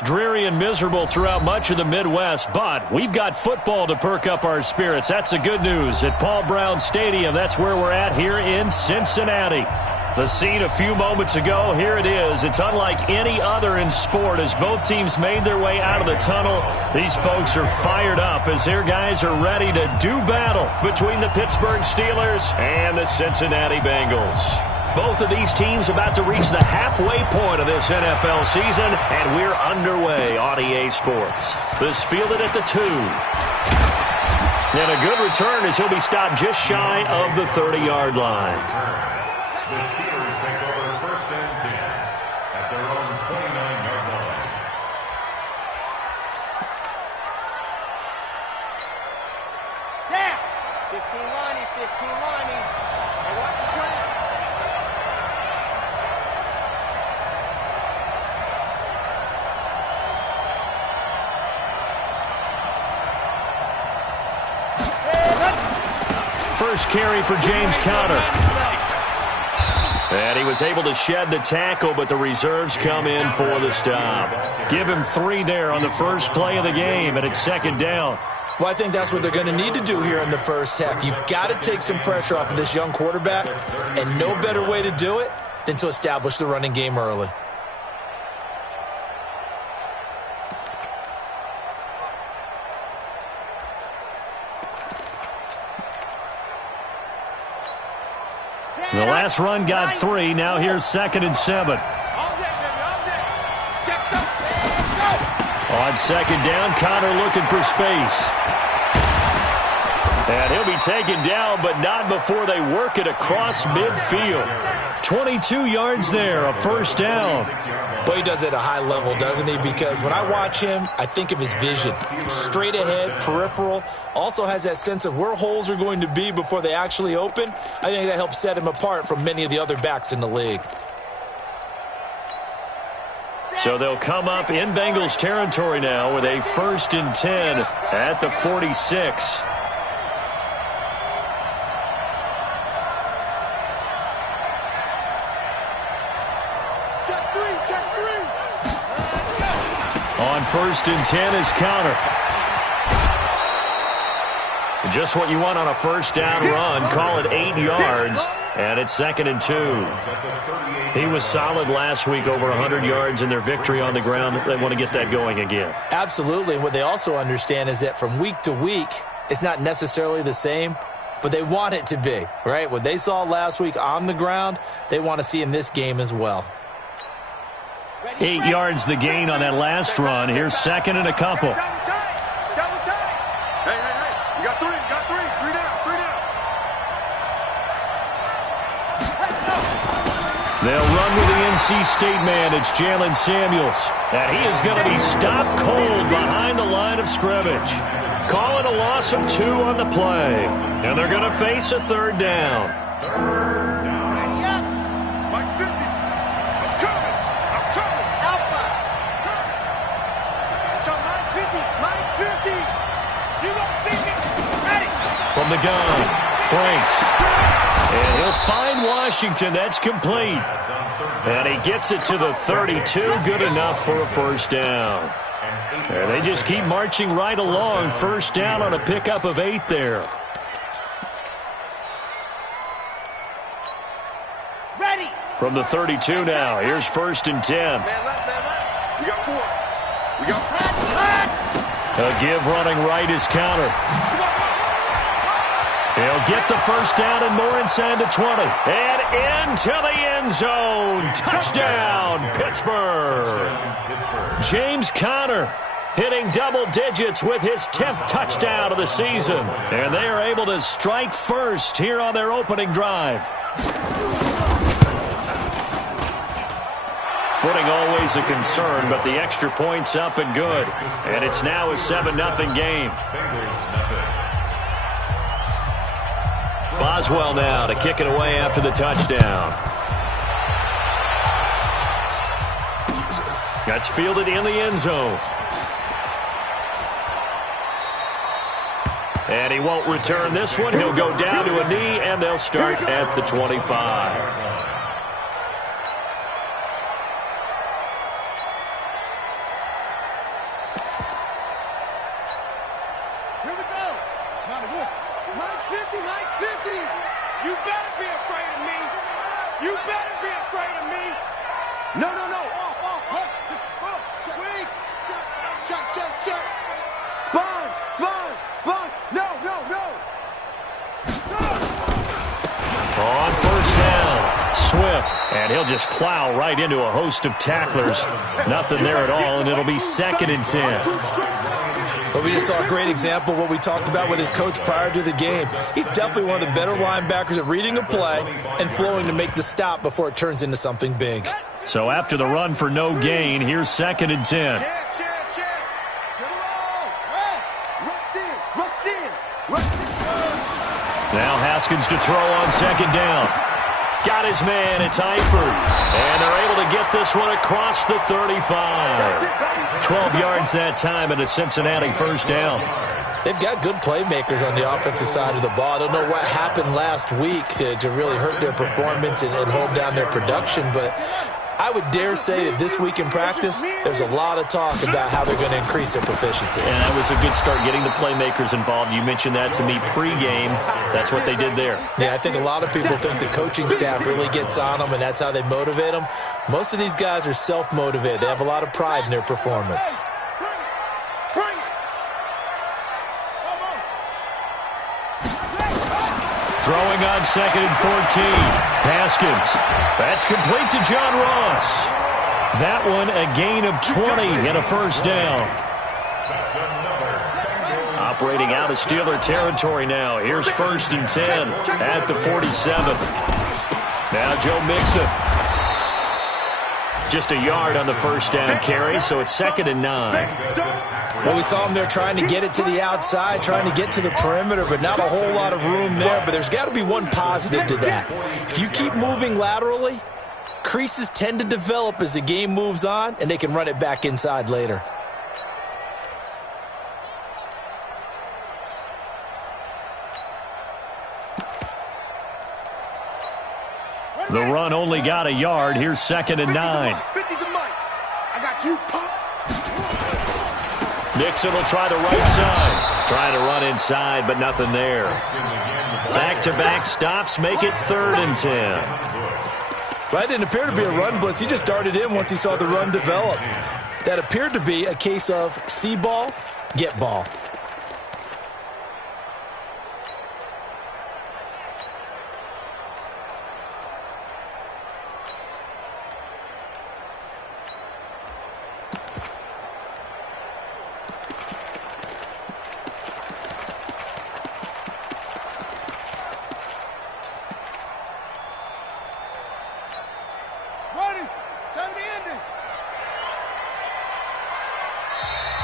It's dreary and miserable throughout much of the Midwest, but we've got football to perk up our spirits. That's the good news. At Paul Brown Stadium, that's where we're at here in Cincinnati. The scene a few moments ago, here it is. It's unlike any other in sport as both teams made their way out of the tunnel. These folks are fired up as their guys are ready to do battle between the Pittsburgh Steelers and the Cincinnati Bengals. Both of these teams about to reach the halfway point of this NFL season, and we're underway on EA Sports. This fielded at the 2. And a good return as he'll be stopped just shy of the 30-yard line. The Steelers take over first and 10 at their own 29-yard line. Down. 15 lining, 15 lining. Hey, watch the slant. First carry for James Conner. And he was able to shed the tackle, but the reserves come in for the stop. Give him 3 there on the first play of the game, and it's second down. Well, I think that's what they're going to need to do here in the first half. You've got to take some pressure off of this young quarterback, and no better way to do it than to establish the running game early. The last run got 3. Now here's 2nd and 7. On second down, Conner looking for space. And he'll be taken down, but not before they work it across midfield. 22 yards there, a first down. Boy, he does it at a high level, doesn't he? Because when I watch him, I think of his vision. Straight ahead, peripheral. Also has that sense of where holes are going to be before they actually open. I think that helps set him apart from many of the other backs in the league. So they'll come up in Bengals territory now with a 1st and 10 at the 46. On 1st and 10 is Conner. Just what you want on a first down run. Call it 8 yards, and it's 2nd and 2. He was solid last week, over 100 yards in their victory on the ground. They want to get that going again. Absolutely. And what they also understand is that from week to week, it's not necessarily the same, but they want it to be, right? What they saw last week on the ground, they want to see in this game as well. 8 yards the gain on that last run. Here's 2nd and a couple. Double tight. Hey. You got 3. Three down. They'll run with the NC State man. It's Jalen Samuels. And he is going to be stopped cold behind the line of scrimmage. Calling a loss of 2 on the play. And they're going to face a 3rd down. Ready up. Mike 50. I'm coming. Alpha. Let's go, Mike 50. You got 50. Ready. From the gun, Franks. And he'll find Washington. That's complete. And he gets it to the 32. Good enough for a first down. And they just keep marching right along. First down on a pickup of 8 there. Ready. From the 32 now. Here's 1st and 10. Man left. We got 4. We got 5. A give running right is Conner. He'll get the first down and more inside the 20. And into the end zone. Touchdown, Pittsburgh. James Conner hitting double digits with his 10th touchdown of the season. And they are able to strike first here on their opening drive. Footing always a concern, but the extra point's up and good. And it's now a 7-0 game. Boswell now to kick it away after the touchdown. That's fielded in the end zone. And he won't return this one. He'll go down to a knee, and they'll start at the 25. Here we go. Mine's 50, mine's 50. You better be afraid of me. You better be afraid of me. No. Off. Weak. Check. Sponge. No. On first down, Swift, and he'll just plow right into a host of tacklers. Nothing there at all, and it'll be 2nd and 10. But we just saw a great example of what we talked about with his coach prior to the game. He's definitely one of the better linebackers at reading a play and flowing to make the stop before it turns into something big. So after the run for no gain, here's 2nd and 10. Now Haskins to throw on 2nd down. Got his man, it's Eifert. And they're able to get this one across the 35. 12 yards that time and a Cincinnati 1st down. They've got good playmakers on the offensive side of the ball. I don't know what happened last week to really hurt their performance and hold down their production, but I would dare say that this week in practice, there's a lot of talk about how they're going to increase their proficiency. And that was a good start, getting the playmakers involved. You mentioned that to me pregame. That's what they did there. Yeah, I think a lot of people think the coaching staff really gets on them, and that's how they motivate them. Most of these guys are self-motivated. They have a lot of pride in their performance. Throwing on 2nd and 14. Haskins. That's complete to John Ross. That one a gain of 20 and a 1st down. Operating out of Steeler territory now. Here's 1st and 10 at the 47. Now Joe Mixon. Just a yard on the 1st down carry, so it's 2nd and 9. Well, we saw him there trying to get it to the outside, trying to get to the perimeter, but not a whole lot of room there. But there's got to be one positive to that. If you keep moving laterally, creases tend to develop as the game moves on, and they can run it back inside later. The run only got a yard. Here's 2nd and 9. I got you, Pop. Nixon will try the right side. Trying to run inside, but nothing there. Back-to-back stops make it 3rd and 10. Well, that didn't appear to be a run blitz. He just darted in once he saw the run develop. That appeared to be a case of see ball, get ball.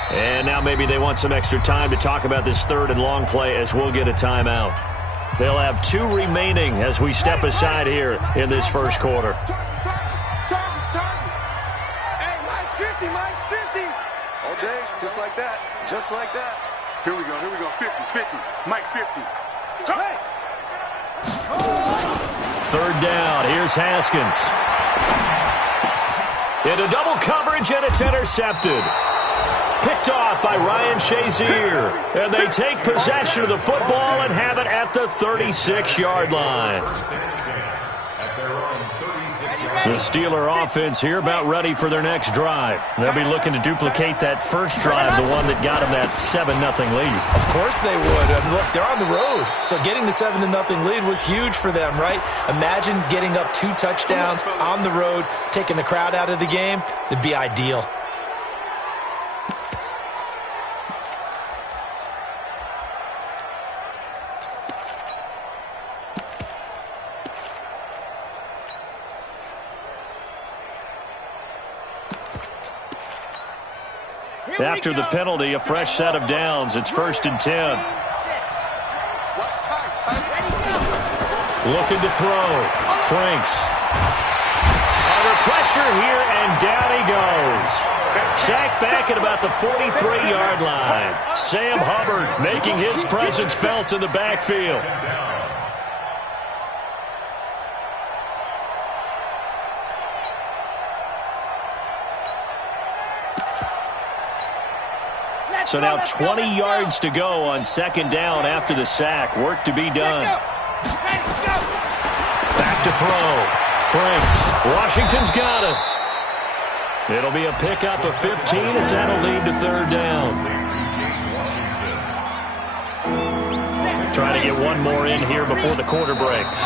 And now maybe they want some extra time to talk about this 3rd and long play as we'll get a timeout. They'll have 2 remaining as we step aside here in this 1st quarter. Hey, Mike's 50. All day, just like that. Here we go. 50. Mike 50. Hey! 3rd down. Here's Haskins. Into double coverage, and it's intercepted. Picked off by Ryan Shazier. And they take possession of the football and have it at the 36-yard line. The Steeler offense here about ready for their next drive. They'll be looking to duplicate that first drive, the one that got them that 7-0 lead. Of course they would. And look, they're on the road. So getting the 7-0 lead was huge for them, right? Imagine getting up 2 touchdowns on the road, taking the crowd out of the game. It'd be ideal. After the penalty, a fresh set of downs. It's 1st and 10. Looking to throw. Franks. Under pressure here, and down he goes. Sacked back at about the 43-yard line. Sam Hubbard making his presence felt in the backfield. So now 20 yards to go on second down after the sack. Work to be done. Back to throw. Franks. Washington's got it. It'll be a pickup of 15 as that'll lead to third down. Trying to get one more in here before the quarter breaks.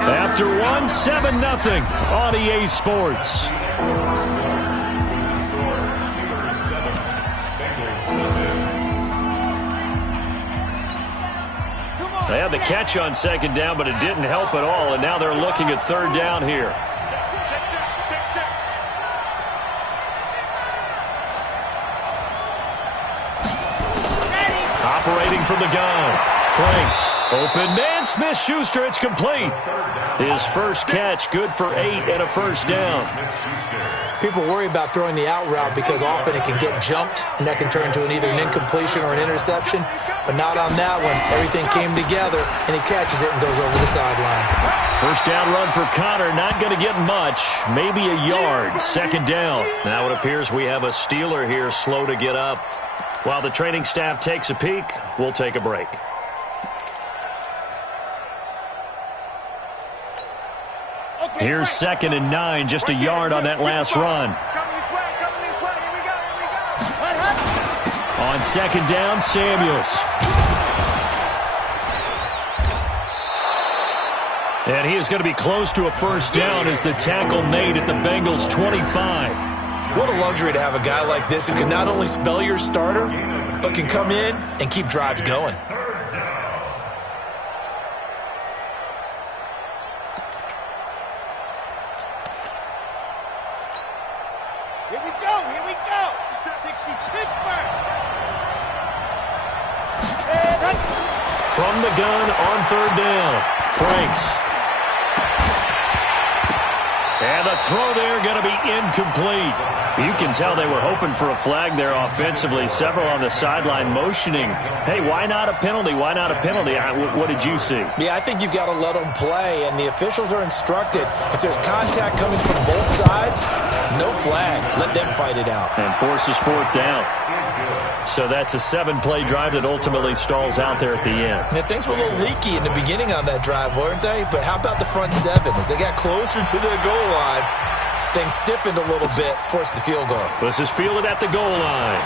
After one, 7-0 on EA Sports. They had the catch on second down, but it didn't help at all, and now they're looking at third down here. Operating from the gun. Franks. Open man. Smith-Schuster. It's complete. His first catch, good for 8 and a first down. People worry about throwing the out route because often it can get jumped, and that can turn into either an incompletion or an interception. But not on that one. Everything came together, and he catches it and goes over the sideline. First down run for Connor. Not going to get much. Maybe a yard. Second down. Now it appears we have a Steeler here slow to get up. While the training staff takes a peek, we'll take a break. Here's 2nd and 9, just a yard on that last run. On second down, Samuels. And he is going to be close to a first down as the tackle made at the Bengals' 25. What a luxury to have a guy like this who can not only spell your starter, but can come in and keep drives going. Here we go, here we go. 60 Pittsburgh. From the gun on third down, Franks. And the throw there going to be incomplete. You can tell they were hoping for a flag there offensively. Several on the sideline motioning, hey, why not a penalty? Why not a penalty? What did you see? Yeah, I think you've got to let them play, and the officials are instructed. If there's contact coming from both sides, no flag. Let them fight it out. And forces fourth down. So that's a 7-play drive that ultimately stalls out there at the end. And things were a little leaky in the beginning on that drive, weren't they? But how about the front 7? As they got closer to the goal line, things stiffened a little bit, forced the field goal. This is fielded at the goal line.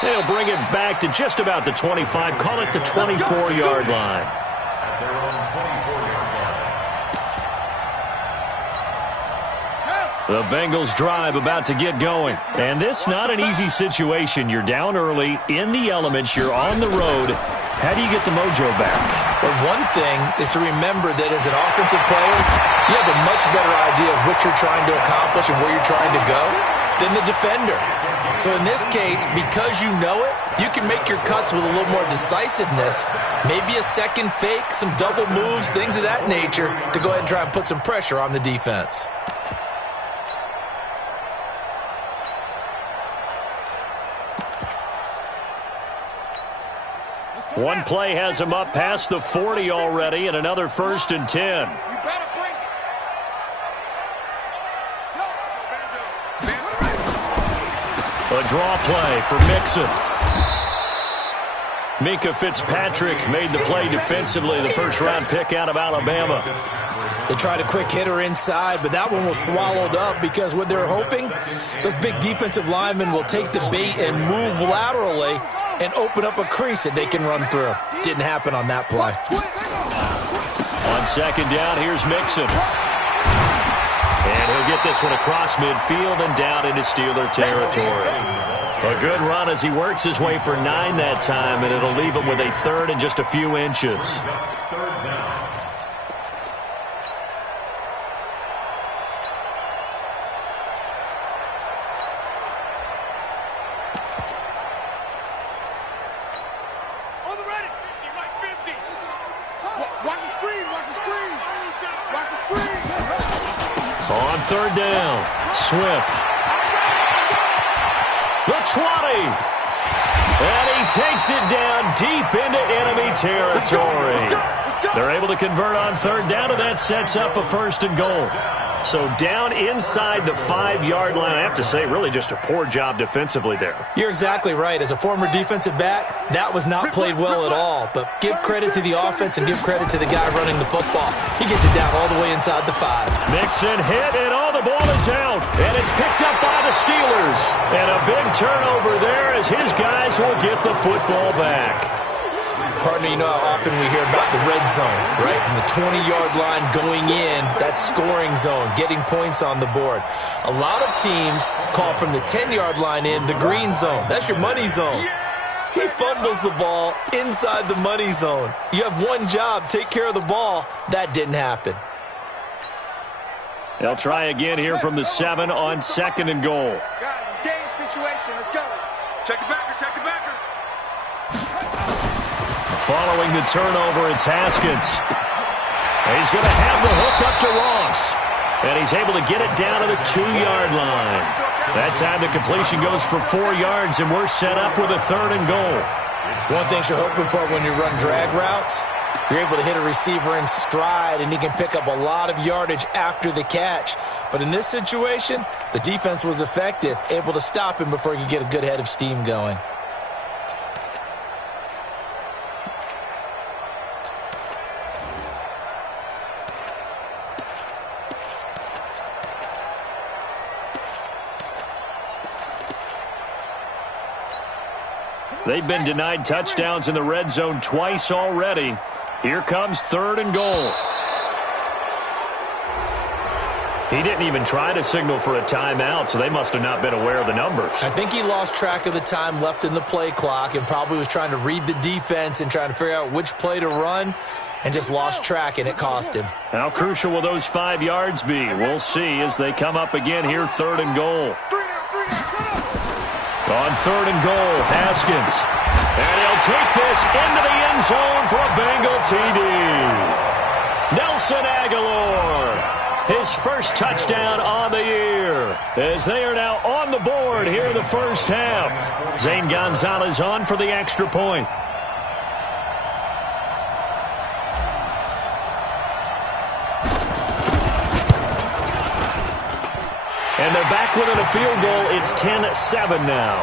They'll bring it back to just about the 25. Call it the 24-yard line. At their own 24-yard line. The Bengals drive about to get going. And this not an easy situation. You're down early, in the elements, you're on the road. How do you get the mojo back? Well, one thing is to remember that as an offensive player, you have a much better idea of what you're trying to accomplish and where you're trying to go than the defender. So in this case, because you know it, you can make your cuts with a little more decisiveness, maybe a second fake, some double moves, things of that nature, to go ahead and try and put some pressure on the defense. One play has him up past the 40 already, and another 1st and 10. You better bring it. A draw play for Mixon. Minka Fitzpatrick made the play defensively, the first-round pick out of Alabama. They tried a quick hitter inside, but that one was swallowed up because what they're hoping, those big defensive linemen will take the bait and move laterally and open up a crease that they can run through. Didn't happen on that play. On second down, here's Mixon. And he'll get this one across midfield and down into Steeler territory. A good run as he works his way for 9 that time, and it'll leave him with a 3rd and just a few inches. Third down. On third down, Swift. The 20. And he takes it down deep into enemy territory. They're able to convert on third down, and that sets up a 1st and goal. So down inside the 5-yard line. I have to say, really just a poor job defensively there. You're exactly right. As a former defensive back, that was not played well at all. But give credit to the offense and give credit to the guy running the football. He gets it down all the way inside the 5. Mixon hit, and all the ball is out. And it's picked up by the Steelers. And a big turnover there as his guys will get the football back. Partner, you know how often we hear about the red zone, right? From the 20-yard line going in, that scoring zone, getting points on the board. A lot of teams call from the 10-yard line in the green zone. That's your money zone. He fumbles the ball inside the money zone. You have one job, take care of the ball. That didn't happen. They'll try again here from the 7 on 2nd and goal. Guys, game situation. Let's go. Check the backer. Check the backer. Following the turnover, it's Haskins. He's going to have the hook up to Ross. And he's able to get it down to the 2-yard line. That time the completion goes for 4 yards, and we're set up with a 3rd and goal. One thing you're hoping for when you run drag routes, you're able to hit a receiver in stride, and he can pick up a lot of yardage after the catch. But in this situation, the defense was effective, able to stop him before he could get a good head of steam going. They've been denied touchdowns in the red zone twice already. Here comes 3rd and goal. He didn't even try to signal for a timeout, so they must have not been aware of the numbers. I think he lost track of the time left in the play clock and probably was trying to read the defense and trying to figure out which play to run and just lost track, and it cost him. How crucial will those 5 yards be? We'll see as they come up again here, 3rd and goal. On 3rd and goal, Haskins. And he'll take this into the end zone for a Bengal TD. Nelson Aguilar, his first touchdown on the year, as they are now on the board here in the first half. Zane Gonzalez on for the extra point. And they're back within a field goal. It's 10-7 now.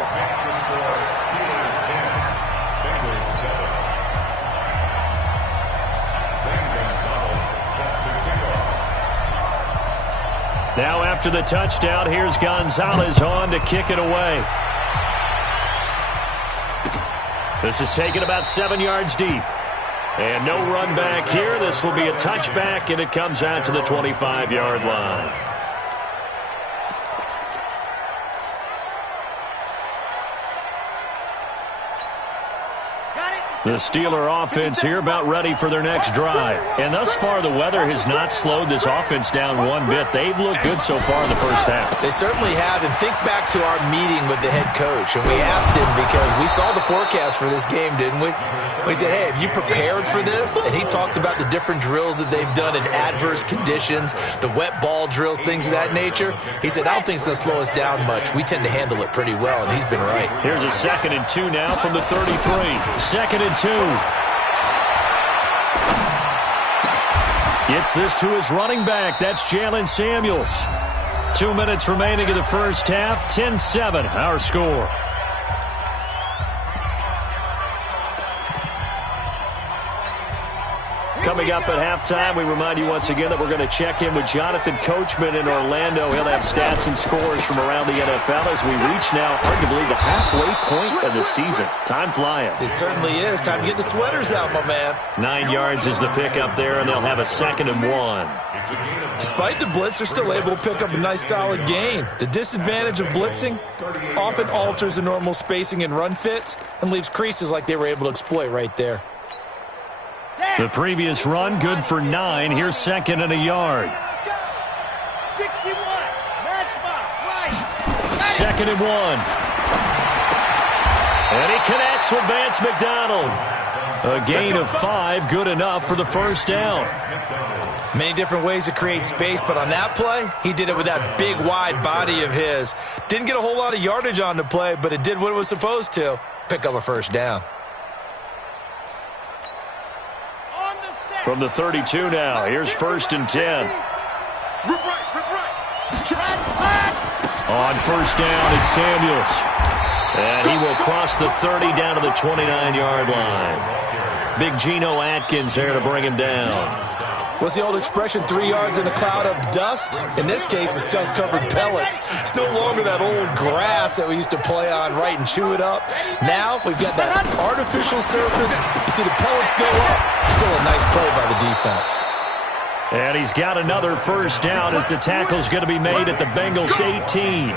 Now after the touchdown, here's Gonzalez on to kick it away. This is taken about 7 yards deep. And no run back here. This will be a touchback, and it comes out to the 25-yard line. The Steeler offense here about ready for their next drive. And thus far, the weather has not slowed this offense down one bit. They've looked good so far in the first half. They certainly have. And think back to our meeting with the head coach. And we asked him because we saw the forecast for this game, didn't we? We said, hey, have you prepared for this? And he talked about the different drills that they've done in adverse conditions, the wet ball drills, things of that nature. He said, I don't think it's going to slow us down much. We tend to handle it pretty well, and he's been right. Here's a 2nd and 2 now from the 33. 2nd and 2. Gets this to his running back. That's Jalen Samuels. 2 minutes remaining in the first half. 10-7, our score. Coming up at halftime, we remind you once again that we're going to check in with Jonathan Coachman in Orlando. He'll have stats and scores from around the NFL as we reach now arguably the halfway point of the season. Time flying. It certainly is. Time to get the sweaters out, my man. 9 yards is the pickup there, and they'll have a 2nd and 1. Despite the blitz, they're still able to pick up a nice solid gain. The disadvantage of blitzing often alters the normal spacing and run fits and leaves creases like they were able to exploit right there. The previous run, good for 9. Here's 2nd and a yard. 61. Matchbox, right. 2nd and 1. And he connects with Vance McDonald. A gain of 5, good enough for the first down. Many different ways to create space, but on that play, he did it with that big, wide body of his. Didn't get a whole lot of yardage on the play, but it did what it was supposed to. Pick up a first down. From the 32 now, here's 1st and 10. On first down, it's Samuels. And he will cross the 30 down to the 29-yard line. Big Geno Atkins there to bring him down. What's the old expression, 3 yards in a cloud of dust? In this case, it's dust-covered pellets. It's no longer that old grass that we used to play on, right, and chew it up. Now we've got that artificial surface. You see the pellets go up. Still a nice play by the defense. And he's got another first down as the tackle's going to be made at the Bengals 18.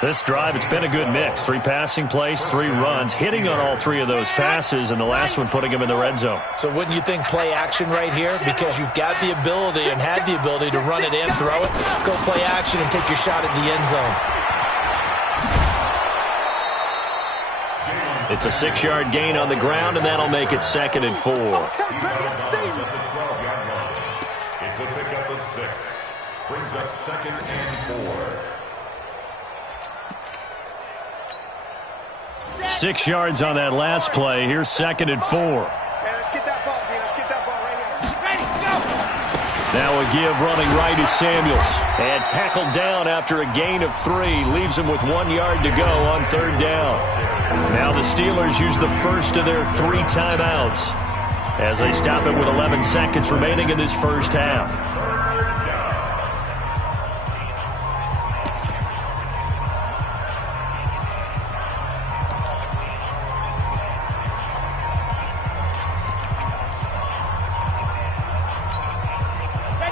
This drive, it's been a good mix. 3 passing plays, 3 runs, hitting on all 3 of those passes, and the last one putting him in the red zone. So wouldn't you think play action right here? Because you've got the ability and had the ability to run it and throw it. Go play action and take your shot at the end zone. It's a 6-yard gain on the ground, and that'll make it 2nd and 4. It's a pickup of 6. Brings up 2nd and 4. 6 yards on that last play. Here's 2nd and 4. Let's get that ball, Let's get that ball right here. Ready, go! Now a give running right is Samuels. And tackled down after a gain of 3. Leaves him with 1 yard to go on 3rd down. Now the Steelers use the first of their 3 timeouts as they stop it with 11 seconds remaining in this first half.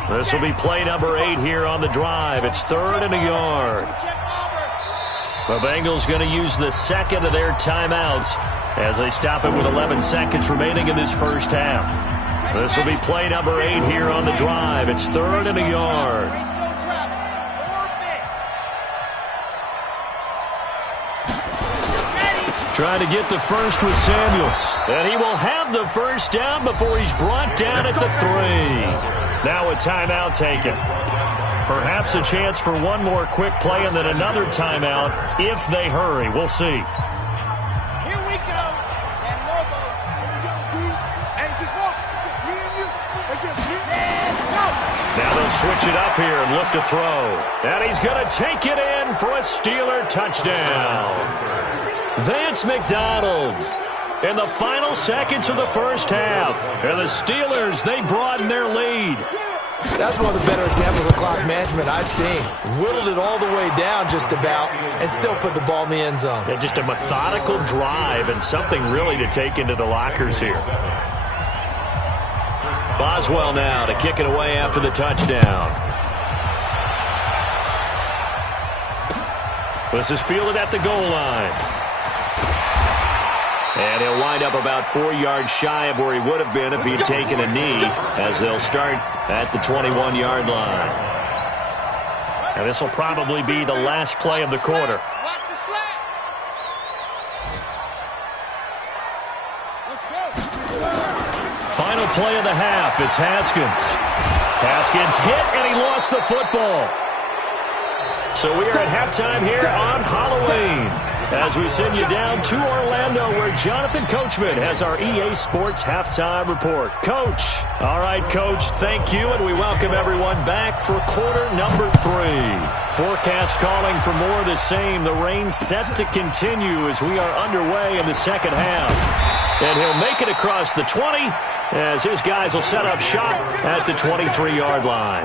This will be play number 8 here on the drive. It's 3rd and a yard. The Bengals going to use the 2nd of their timeouts as they stop it with 11 seconds remaining in this first half. This will be play number 8 here on the drive. It's 3rd and a yard. Trying to get the first with Samuels. And he will have the first down before he's brought down at the 3. Now a timeout taken. Perhaps a chance for one more quick play and then another timeout if they hurry. We'll see. Here we go. And Lobo, here we go, deep. And just walk. It's just me and you. It's just me and go. Now they'll switch it up here and look to throw. And he's going to take it in for a Steeler touchdown. Vance McDonald in the final seconds of the first half. And the Steelers, they broaden their lead. That's one of the better examples of clock management I've seen. Whittled it all the way down just about and still put the ball in the end zone. Yeah, just a methodical drive and something really to take into the lockers here. Boswell now to kick it away after the touchdown. This is fielded at the goal line. And he'll wind up about 4 yards shy of where he would have been if he had taken a knee, as they'll start at the 21-yard line. And this will probably be the last play of the quarter. Watch the slap. Let's go. Final play of the half, it's Haskins. Haskins hit, and he lost the football. So we are at halftime here on Halloween, as we send you down to Orlando, where Jonathan Coachman has our EA Sports Halftime Report. Coach. All right, Coach, thank you, and we welcome everyone back for quarter number 3. Forecast calling for more of the same. The rain set to continue as we are underway in the second half. And he'll make it across the 20 as his guys will set up shop at the 23-yard line.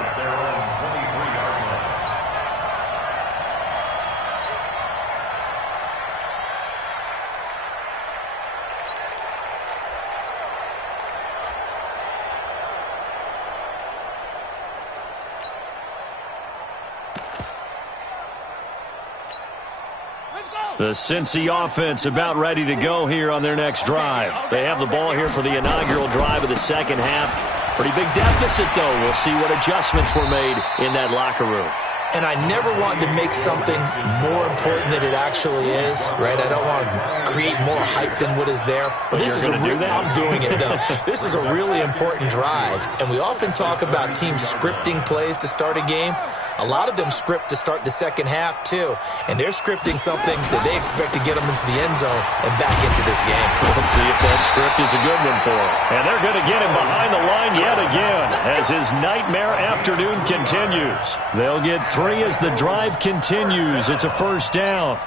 The Cincy offense about ready to go here on their next drive. They have the ball here for the inaugural drive of the second half. Pretty big deficit, though. We'll see what adjustments were made in that locker room. And I never want to make something more important than it actually is, right? I don't want to create more hype than what is there. But this is I'm doing it, though. This is a really important drive. And we often talk about teams scripting plays to start a game. A lot of them script to start the second half, too. And they're scripting something that they expect to get them into the end zone and back into this game. We'll see if that script is a good one for him. And they're going to get him behind the line yet again as his nightmare afternoon continues. They'll get 3 as the drive continues. It's a first down.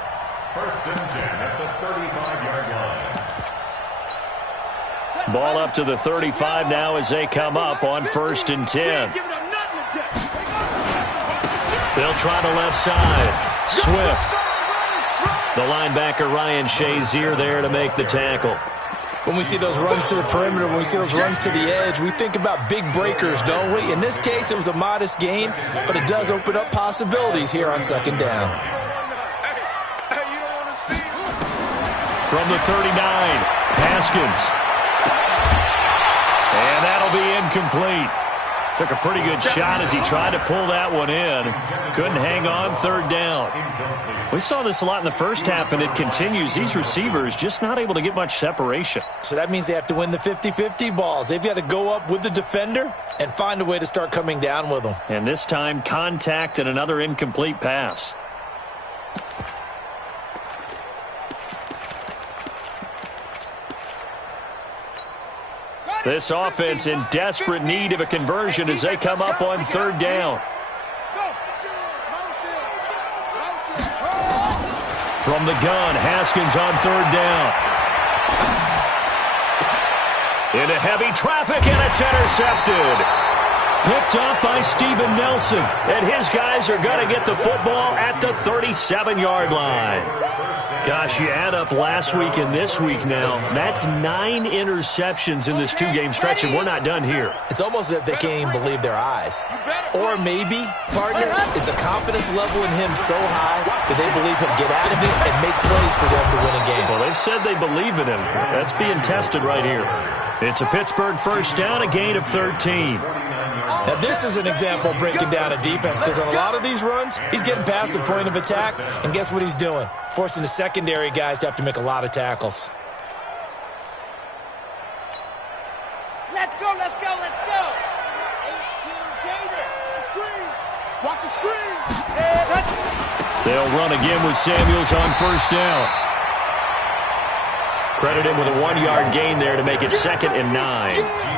First and 10 at the 35-yard line. Ball up to the 35 now as they come up on first and 10. They'll try the left side. Swift. The linebacker Ryan Shazier there to make the tackle. When we see those runs to the perimeter, when we see those runs to the edge, we think about big breakers, don't we? In this case, it was a modest gain, but it does open up possibilities here on second down. From the 39, Haskins. And that'll be incomplete. Took a pretty good shot as he tried to pull that one in. Couldn't hang on, third down. We saw this a lot in the first half, and it continues. These receivers just not able to get much separation. So that means they have to win the 50-50 balls. They've got to go up with the defender and find a way to start coming down with them. And this time, contact and another incomplete pass. This offense in desperate need of a conversion as they come up on third down. From the gun, Haskins on third down. Into heavy traffic, and it's intercepted. Picked up by Steven Nelson. And his guys are going to get the football at the 37-yard line. Gosh, you add up last week and this week now. That's 9 interceptions in this 2-game stretch, and we're not done here. It's almost as if they can't even believe their eyes. Or maybe, partner, is the confidence level in him so high that they believe he'll get out of it and make plays for them to win a game. Well, they've said they believe in him. That's being tested right here. It's a Pittsburgh first down, a gain of 13. Now, this is an example of breaking down a defense, because on a lot of these runs, he's getting past the point of attack, and guess what he's doing? Forcing the secondary guys to have to make a lot of tackles. Let's go, let's go, let's go. 18 Gator. Screen. Watch the screen. They'll run again with Samuels on first down. Credit him with a 1-yard gain there to make it 2nd and 9.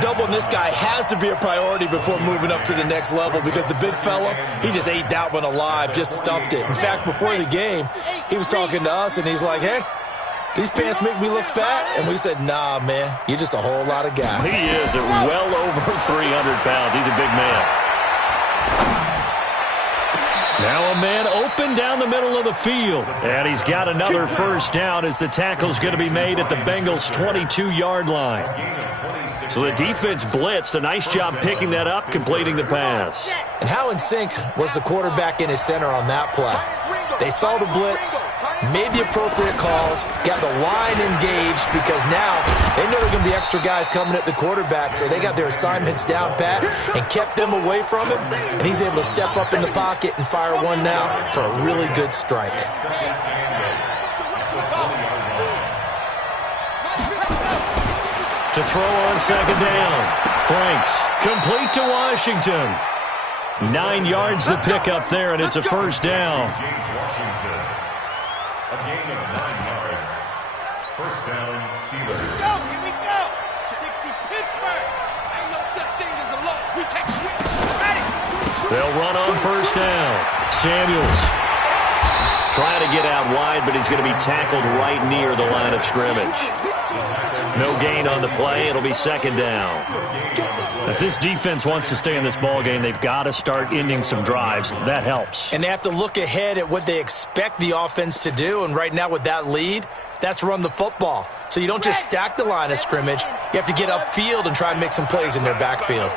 Doubling this guy has to be a priority before moving up to the next level, because the big fella, he just ate that one alive, just stuffed it. In fact, before the game, he was talking to us, and he's like, hey, these pants make me look fat. And we said, nah, man, you're just a whole lot of guy. He is at well over 300 pounds. He's a big man. Now a man open down the middle of the field. And he's got another first down as the tackle's going to be made at the Bengals' 22-yard line. So the defense blitzed. A nice job picking that up, completing the pass. And how in sync was the quarterback and his center on that play? They saw the blitz, made the appropriate calls, got the line engaged, because now they know there are going to be extra guys coming at the quarterback, so they got their assignments down pat and kept them away from him, and he's able to step up in the pocket and fire one now for a really good strike. To throw on second down. Franks, complete to Washington. 9 yards the pickup there, and it's a first down. James Washington. A gain of 9 yards. First down, Steelers. Here we go. 60 Pittsburgh. Ain't no such thing as a loss. We take it. Ready. They'll run on first down. Samuels trying to get out wide, but he's going to be tackled right near the line of scrimmage. No gain on the play. It'll be second down. If this defense wants to stay in this ballgame, they've got to start ending some drives. That helps. And they have to look ahead at what they expect the offense to do. And right now with that lead, that's run the football. So you don't just stack the line of scrimmage. You have to get upfield and try and make some plays in their backfield.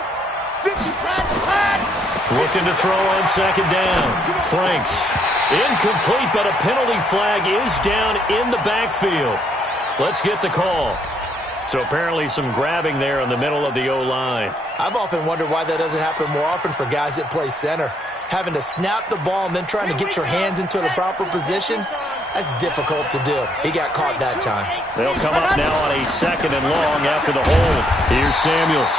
Looking to throw on second down. Franks. Incomplete, but a penalty flag is down in the backfield. Let's get the call. So apparently some grabbing there in the middle of the O-line. I've often wondered why that doesn't happen more often for guys that play center. Having to snap the ball and then trying to get your hands into the proper position, that's difficult to do. He got caught that time. They'll come up now on a 2nd and long after the hold. Here's Samuels.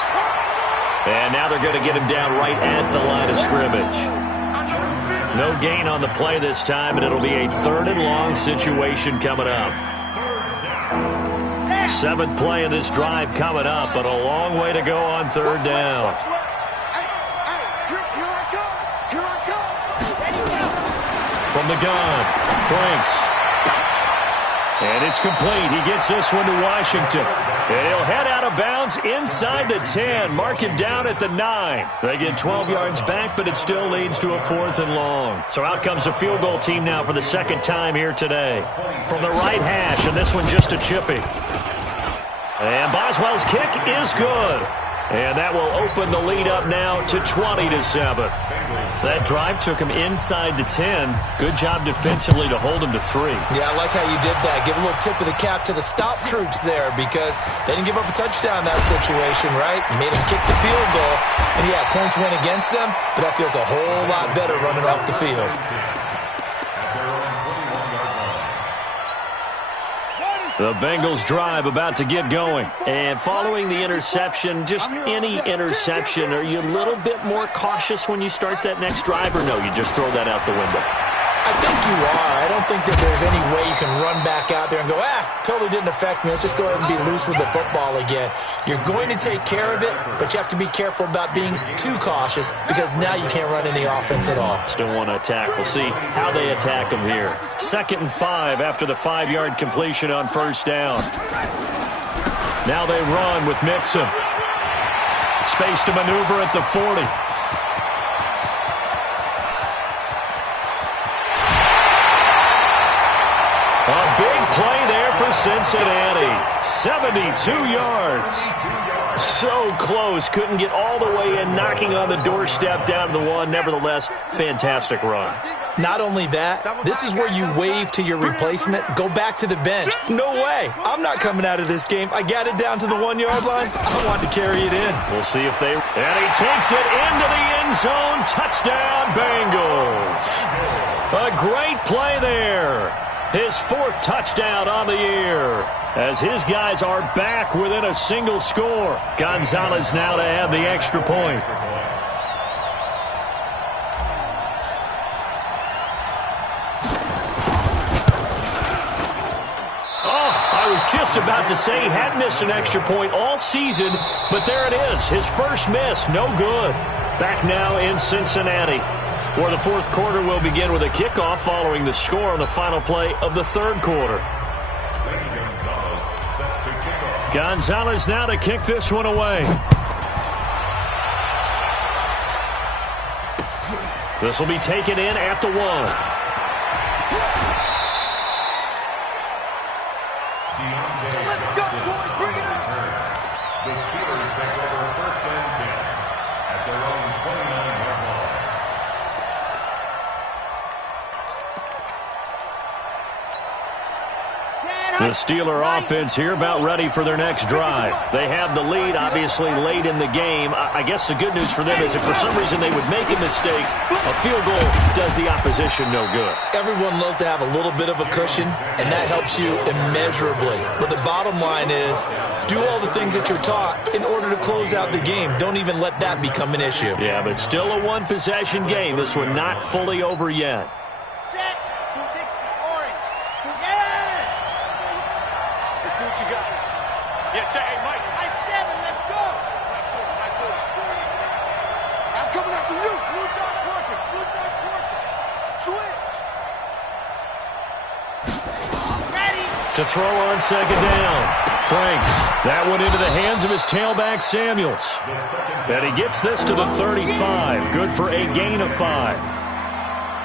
And now they're going to get him down right at the line of scrimmage. No gain on the play this time, and it'll be a 3rd and long situation coming up. 7th play of this drive coming up, but a long way to go on 3rd down. From the gun, Franks. And it's complete. He gets this one to Washington. And he'll head out of bounds inside the 10. Mark him down at the 9. They get 12 yards back, but it still leads to a 4th and long. So out comes a field goal team now for the 2nd time here today. From the right hash, and this one just a chippy. And Boswell's kick is good. And that will open the lead up now to 20-7. That drive took him inside the 10. Good job defensively to hold him to 3. Yeah, I like how you did that. Give a little tip of the cap to the stop troops there because they didn't give up a touchdown in that situation, right? Made him kick the field goal. And, yeah, points went against them, but that feels a whole lot better running off the field. The Bengals drive about to get going. And following the interception, just any interception, are you a little bit more cautious when you start that next drive, or no, you just throw that out the window? I think you are. I don't think that there's any way you can run back out there and go, totally didn't affect me. Let's just go ahead and be loose with the football again. You're going to take care of it, but you have to be careful about being too cautious because now you can't run any offense at all. Still want to attack. We'll see how they attack them here. 2nd and 5 after the 5-yard completion on 1st down. Now they run with Mixon. Space to maneuver at the 40. A big play there for Cincinnati. 72 yards. So close. Couldn't get all the way in, knocking on the doorstep down to the 1. Nevertheless, fantastic run. Not only that, this is where you wave to your replacement, go back to the bench. No way. I'm not coming out of this game. I got it down to the 1-yard line. I want to carry it in. We'll see if they... And he takes it into the end zone. Touchdown, Bengals. A great play there. His 4th touchdown on the year, as his guys are back within a single score. Gonzalez now to add the extra point. I was just about to say he hadn't missed an extra point all season, but there it is. His first miss, no good. Back now in Cincinnati, where the 4th quarter will begin with a kickoff following the score on the final play of the 3rd quarter. Gonzalez now to kick this one away. This will be taken in at the 1. Let's go, boys, bring it on. The Steelers take over 1st and 10 at their own 29-yard line. The Steeler offense here about ready for their next drive. They have the lead, obviously, late in the game. I guess the good news for them is if for some reason they would make a mistake, a field goal does the opposition no good. Everyone loves to have a little bit of a cushion, and that helps you immeasurably. But the bottom line is, do all the things that you're taught in order to close out the game. Don't even let that become an issue. Yeah, but still a one-possession game. This one not fully over yet. Set. 260. Orange. Yes! Let's see what you got. Yeah, check. Hey, Mike. I 7. Let's go. I'm coming after you. Blue dot Porkers. Blue dot Porkers. Switch. Ready. To throw on 2nd down. Franks. That one into the hands of his tailback, Samuels. And he gets this to the 35. Good for a gain of 5.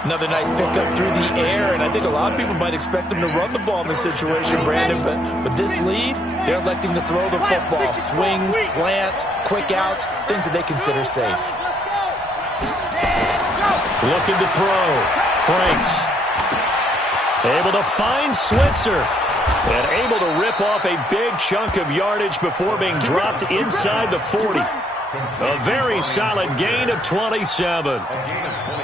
Another nice pickup through the air, and I think a lot of people might expect them to run the ball in this situation, Brandon, but with this lead, they're electing to throw the football. Swings, slants, quick outs, things that they consider safe. Looking to throw. Franks. Able to find Switzer. And able to rip off a big chunk of yardage before being dropped inside the 40. A very solid gain of 27.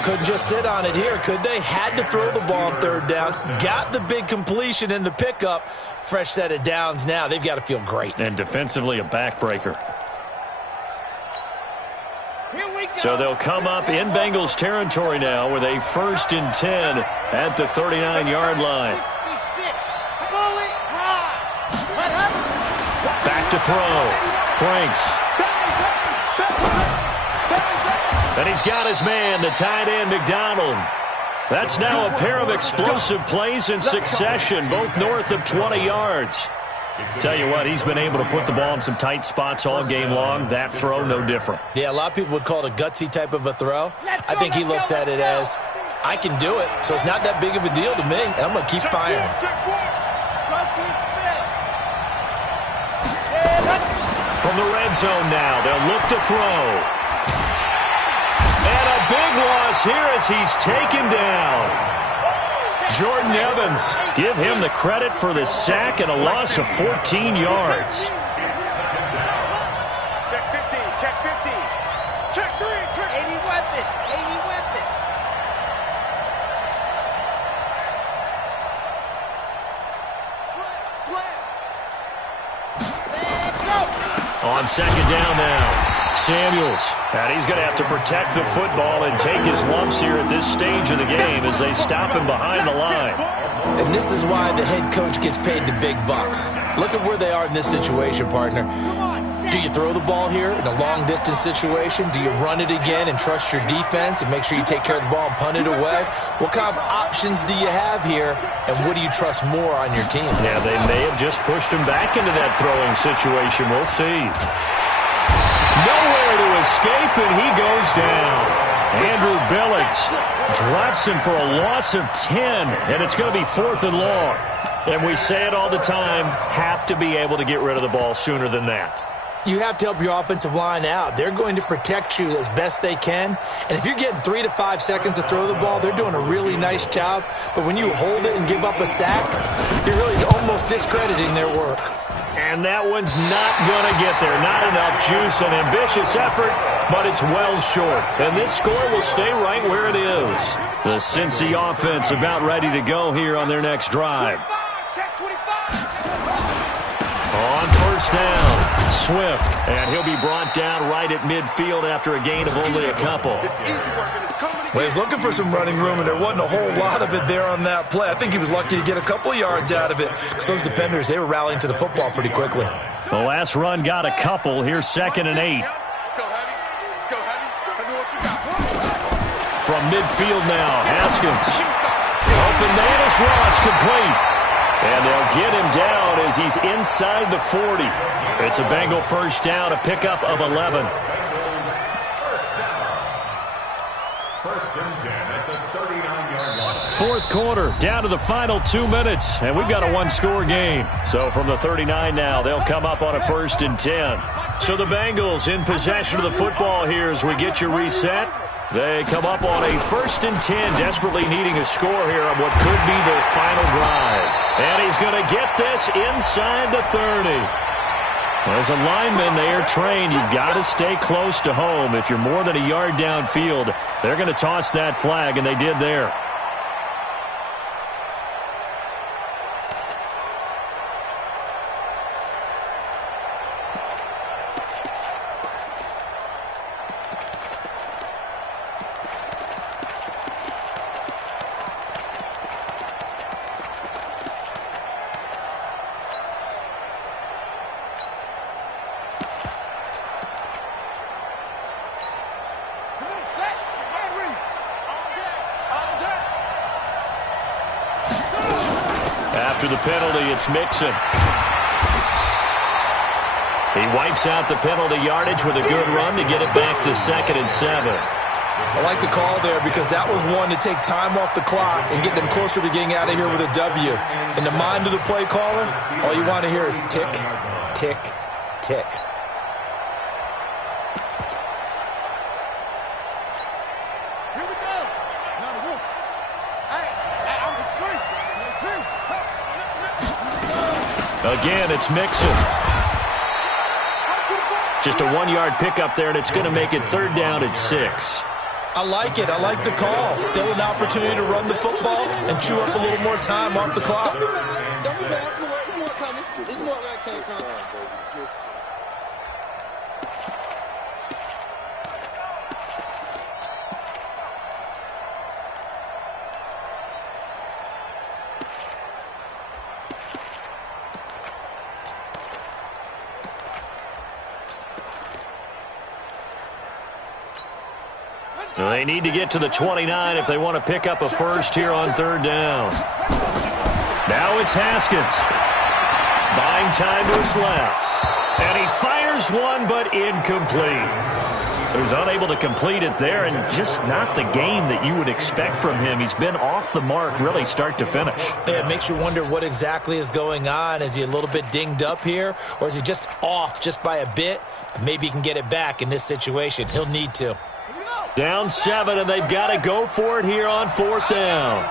Couldn't just sit on it here, could they? Had to throw the ball on 3rd down. Got the big completion in the pickup. Fresh set of downs now. They've got to feel great. And defensively, a backbreaker. So they'll come up in Bengals territory now with a 1st and 10 at the 39-yard line. 66. Bullet drive. Back to throw. Franks. And he's got his man, the tight end, McDonald. That's now a pair of explosive plays in succession, both north of 20 yards. Tell you what, he's been able to put the ball in some tight spots all game long. That throw, no different. Yeah, a lot of people would call it a gutsy type of a throw. I think he looks at it as, I can do it, so it's not that big of a deal to me, and I'm going to keep firing. From the red zone now, they'll look to throw. And a big loss here as he's taken down. Jordan Evans, give him the credit for the sack and a loss of 14 yards. Check 15, check 15. Check 3, check 80 weapon, 80 weapon. Slam. On second down now, Samuels. And he's going to have to protect the football and take his lumps here at this stage of the game as they stop him behind the line. And this is why the head coach gets paid the big bucks. Look at where they are in this situation, partner. Do you throw the ball here in a long-distance situation? Do you run it again and trust your defense and make sure you take care of the ball and punt it away? What kind of options do you have here, and what do you trust more on your team? Yeah, they may have just pushed him back into that throwing situation. We'll see. Nowhere to escape, and he goes down. Andrew Billings drops him for a loss of 10, and it's going to be 4th and long. And we say it all the time, have to be able to get rid of the ball sooner than that. You have to help your offensive line out. They're going to protect you as best they can. And if you're getting 3 to 5 seconds to throw the ball, they're doing a really nice job. But when you hold it and give up a sack, you're really almost discrediting their work. And that one's not going to get there. Not enough juice. An ambitious effort, but it's well short. And this score will stay right where it is. The Cincy offense about ready to go here on their next drive. On first down, Swift. And he'll be brought down right at midfield after a gain of only a couple. Well, he's looking for some running room, and there wasn't a whole lot of it there on that play. I think he was lucky to get a couple of yards out of it. Because those defenders, they were rallying to the football pretty quickly. The last run got a couple. Here's 2nd and 8. Let's go, Heavy. Let's go, Heavy. Tell me what you got. From midfield now, Haskins. Open Davis Ross complete. And they'll get him down as he's inside the 40. It's a Bengal first down, a pickup of 11. First and 10 at the 39-yard line. 4th quarter, down to the final 2 minutes, and we've got a one-score game. So from the 39 now, they'll come up on a 1st and 10. So the Bengals in possession of the football here as we get you reset. They come up on a 1st and 10, desperately needing a score here on what could be their final drive. And he's going to get this inside the 30. As a lineman, they are trained. You've got to stay close to home. If you're more than a yard downfield, they're going to toss that flag, and they did there. After the penalty, it's Mixon. He wipes out the penalty yardage with a good run to get it back to 2nd and 7. I like the call there because that was one to take time off the clock and get them closer to getting out of here with a W. In the mind of the play caller, all you want to hear is tick, tick, tick. Here we go. Now the wolf. Hey, I'm the screen. Again, it's Mixon. Just a 1-yard pickup there, and it's going to make it 3rd down at 6. I like it. I like the call. Still an opportunity to run the football and chew up a little more time off the clock. They need to get to the 29 if they want to pick up a first here on third down. Now it's Haskins. Buying time to his left. And he fires one, but incomplete. He was unable to complete it there, and just not the game that you would expect from him. He's been off the mark really start to finish. Yeah, it makes you wonder what exactly is going on. Is he a little bit dinged up here, or is he just off just by a bit? Maybe he can get it back in this situation. He'll need to. Down 7, and they've got to go for it here on fourth down.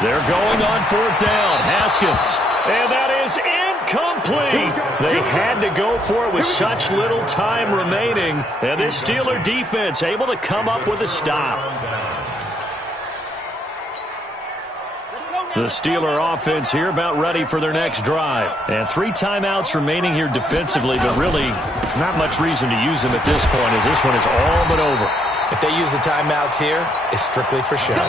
They're going on fourth down. Haskins. And that is incomplete. They had to go for it with such little time remaining. And this Steeler defense able to come up with a stop. The Steeler offense here about ready for their next drive. And 3 timeouts remaining here defensively, but really not much reason to use them at this point as this one is all but over. If they use the timeouts here, it's strictly for show.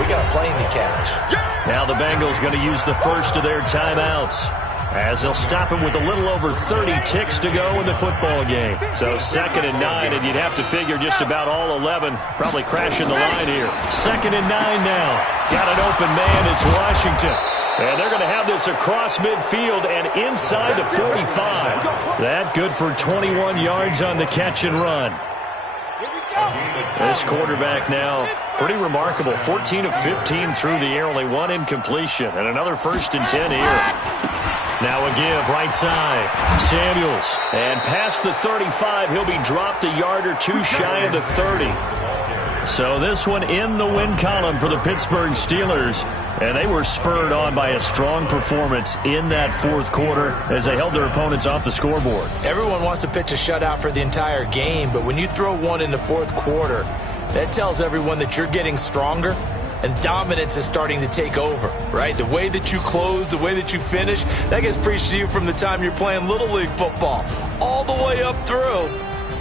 We got a plane to catch. Now the Bengals going to use the first of their timeouts as they'll stop him with a little over 30 ticks to go in the football game. So 2nd and 9, and you'd have to figure just about all 11 probably crashing the line here. 2nd and 9 now. Got an open man. It's Washington. And they're going to have this across midfield and inside the 45. That good for 21 yards on the catch and run. This quarterback now, pretty remarkable. 14 of 15 through the air, only 1 incompletion, and another 1st and 10 here. Now a give, right side. Samuels, and past the 35, he'll be dropped a yard or 2 shy of the 30. So this one in the win column for the Pittsburgh Steelers. And they were spurred on by a strong performance in that 4th quarter as they held their opponents off the scoreboard. Everyone wants to pitch a shutout for the entire game, but when you throw one in the 4th quarter, that tells everyone that you're getting stronger and dominance is starting to take over, right? The way that you close, the way that you finish, that gets preached to you from the time you're playing Little League football all the way up through.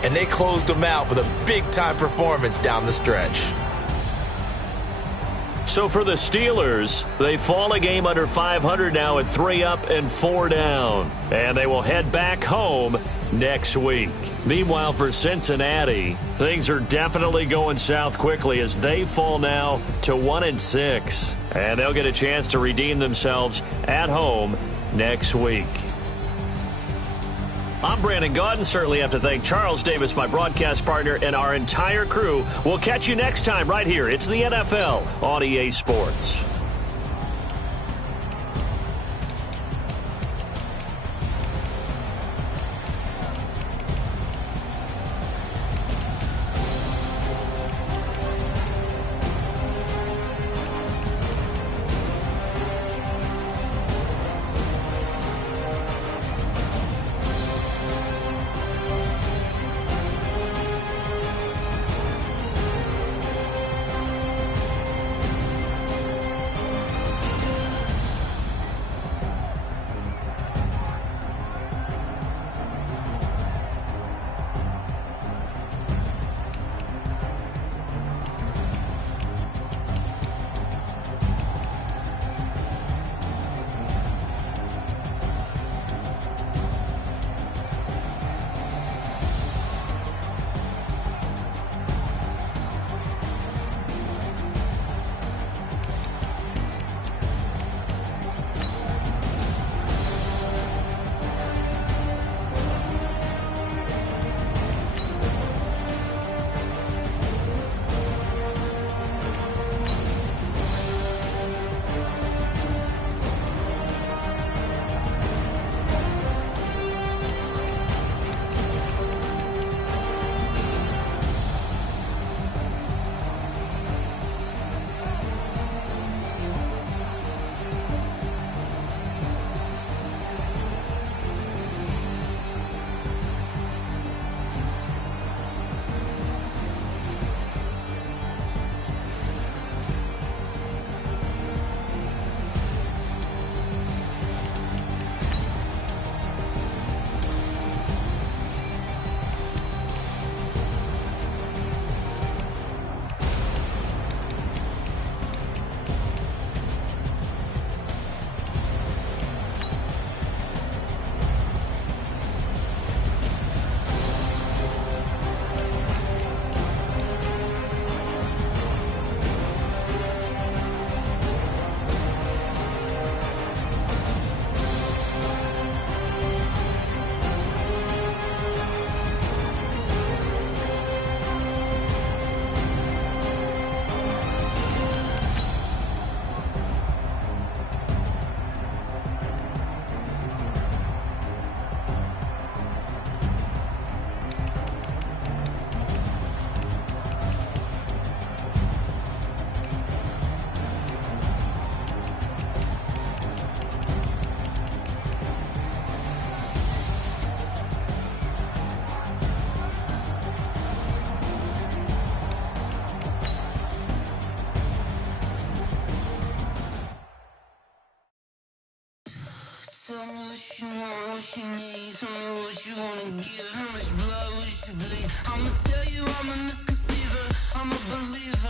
And they closed them out with a big-time performance down the stretch. So for the Steelers, they fall a game under 500 now at 3 up and 4 down. And they will head back home next week. Meanwhile, for Cincinnati, things are definitely going south quickly as they fall now to 1-6. And they'll get a chance to redeem themselves at home next week. I'm Brandon Gaudin. Certainly have to thank Charles Davis, my broadcast partner, and our entire crew. We'll catch you next time right here. It's the NFL on EA Sports. Tell me what you want, what you need. Tell me what you wanna give. How much blood would you bleed? I'ma tell you I'm a misconceiver. I'm a believer.